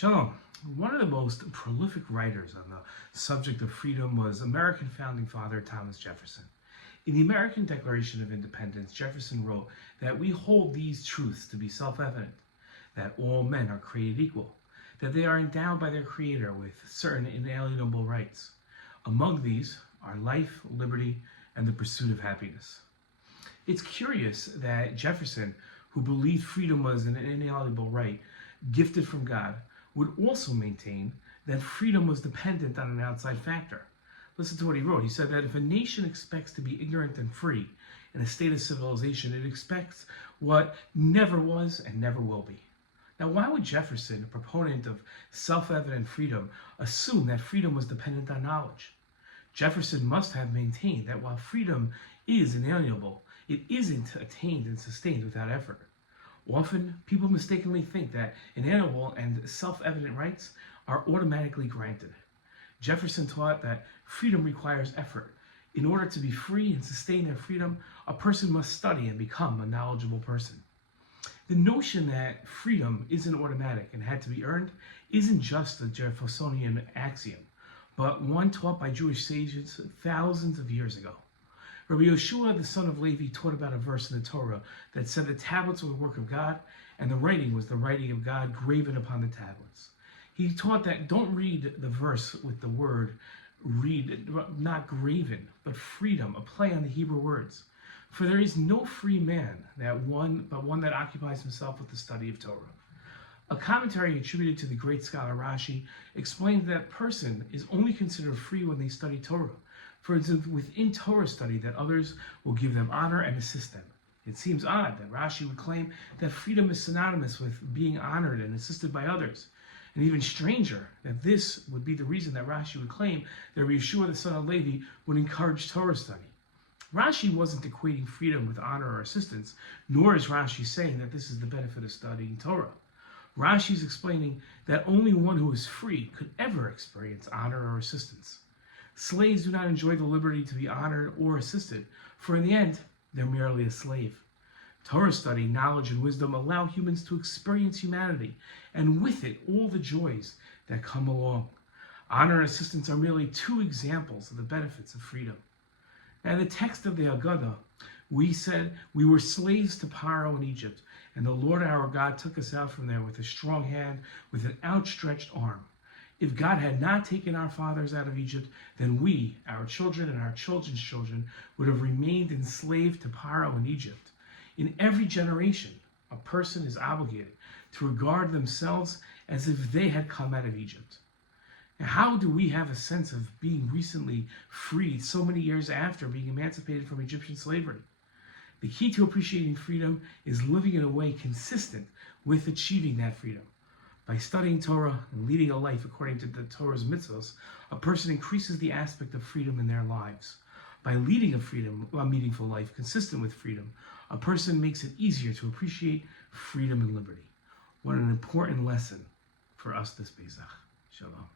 Shalom. One of the most prolific writers on the subject of freedom was American founding father Thomas Jefferson. In the American Declaration of Independence, Jefferson wrote that we hold these truths to be self-evident, that all men are created equal, that they are endowed by their Creator with certain inalienable rights. Among these are life, liberty, and the pursuit of happiness. It's curious that Jefferson, who believed freedom was an inalienable right gifted from God, would also maintain that freedom was dependent on an outside factor. Listen to what he wrote. He said that if a nation expects to be ignorant and free in a state of civilization, it expects what never was and never will be. Now, why would Jefferson, a proponent of self-evident freedom, assume that freedom was dependent on knowledge? Jefferson must have maintained that while freedom is inalienable, it isn't attained and sustained without effort. Often, people mistakenly think that inalienable and self-evident rights are automatically granted. Jefferson taught that freedom requires effort. In order to be free and sustain their freedom, a person must study and become a knowledgeable person. The notion that freedom isn't automatic and had to be earned isn't just a Jeffersonian axiom, but one taught by Jewish sages thousands of years ago. Rabbi Yeshua, the son of Levi, taught about a verse in the Torah that said the tablets were the work of God, and the writing was the writing of God graven upon the tablets. He taught that don't read the verse with the word read, not graven, but freedom, a play on the Hebrew words. For there is no free man but one that occupies himself with the study of Torah. A commentary attributed to the great scholar Rashi explained that person is only considered free when they study Torah. For instance, within Torah study, that others will give them honor and assist them. It seems odd that Rashi would claim that freedom is synonymous with being honored and assisted by others. And even stranger, that this would be the reason that Rashi would claim that Yeshua, the son of Levi, would encourage Torah study. Rashi wasn't equating freedom with honor or assistance, nor is Rashi saying that this is the benefit of studying Torah. Rashi is explaining that only one who is free could ever experience honor or assistance. Slaves do not enjoy the liberty to be honored or assisted, for in the end, they're merely a slave. Torah study, knowledge, and wisdom allow humans to experience humanity, and with it, all the joys that come along. Honor and assistance are merely two examples of the benefits of freedom. Now, in the text of the Haggadah, we said we were slaves to Pharaoh in Egypt, and the Lord our God took us out from there with a strong hand, with an outstretched arm. If God had not taken our fathers out of Egypt, then we, our children and our children's children, would have remained enslaved to Pharaoh in Egypt. In every generation, a person is obligated to regard themselves as if they had come out of Egypt. Now, how do we have a sense of being recently freed so many years after being emancipated from Egyptian slavery? The key to appreciating freedom is living in a way consistent with achieving that freedom. By studying Torah and leading a life according to the Torah's mitzvos, a person increases the aspect of freedom in their lives. By leading a meaningful life consistent with freedom, a person makes it easier to appreciate freedom and liberty. What an important lesson for us this Pesach. Shalom.